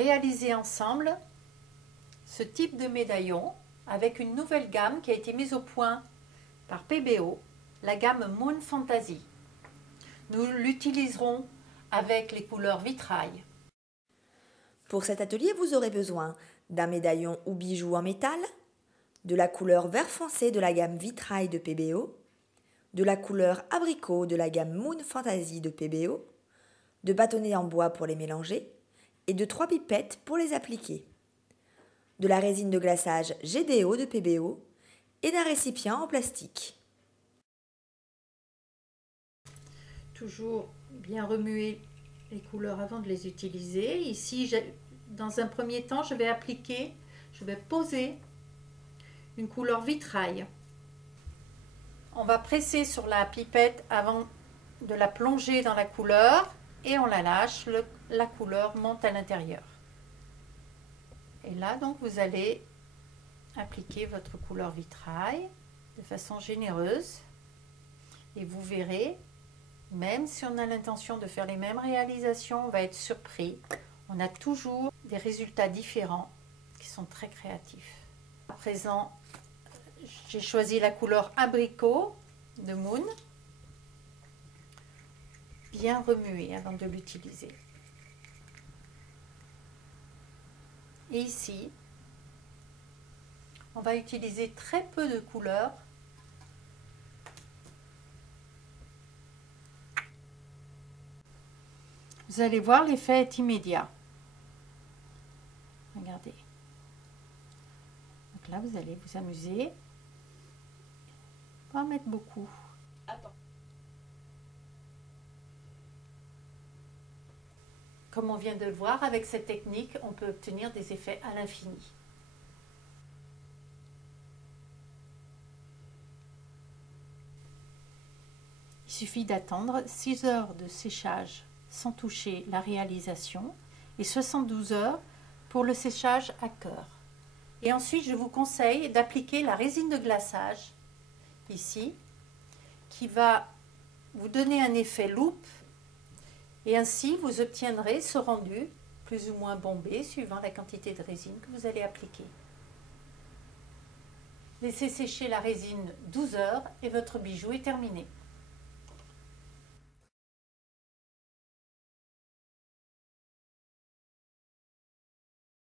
réaliser ensemble ce type de médaillon avec une nouvelle gamme qui a été mise au point par PBO, la gamme Moon Fantasy. Nous l'utiliserons avec les couleurs vitrail. Pour cet atelier, vous aurez besoin d'un médaillon ou bijou en métal, de la couleur vert foncé de la gamme vitrail de PBO, de la couleur abricot de la gamme Moon Fantasy de PBO, de bâtonnets en bois pour les mélanger et de 3 pipettes pour les appliquer, de la résine de glaçage GDO de PBO et d'un récipient en plastique. Toujours bien remuer les couleurs avant de les utiliser. Ici, dans un premier temps, je vais poser une couleur vitrail. On va presser sur la pipette avant de la plonger dans la couleur et on la lâche, la couleur monte à l'intérieur. Et là, donc, vous allez appliquer votre couleur vitrail de façon généreuse et vous verrez, même si on a l'intention de faire les mêmes réalisations, on va être surpris. On a toujours des résultats différents qui sont très créatifs. À présent, j'ai choisi la couleur abricot de Moon. Bien remuer avant de l'utiliser. Et ici, on va utiliser très peu de couleurs. Vous allez voir, l'effet est immédiat. Regardez. Donc là, vous allez vous amuser. Pas en mettre beaucoup. Attends. Comme on vient de le voir, avec cette technique, on peut obtenir des effets à l'infini. Il suffit d'attendre 6 heures de séchage sans toucher la réalisation et 72 heures pour le séchage à cœur. Et ensuite, je vous conseille d'appliquer la résine de glaçage, ici, qui va vous donner un effet loupe. Et ainsi, vous obtiendrez ce rendu plus ou moins bombé suivant la quantité de résine que vous allez appliquer. Laissez sécher la résine 12 heures et votre bijou est terminé.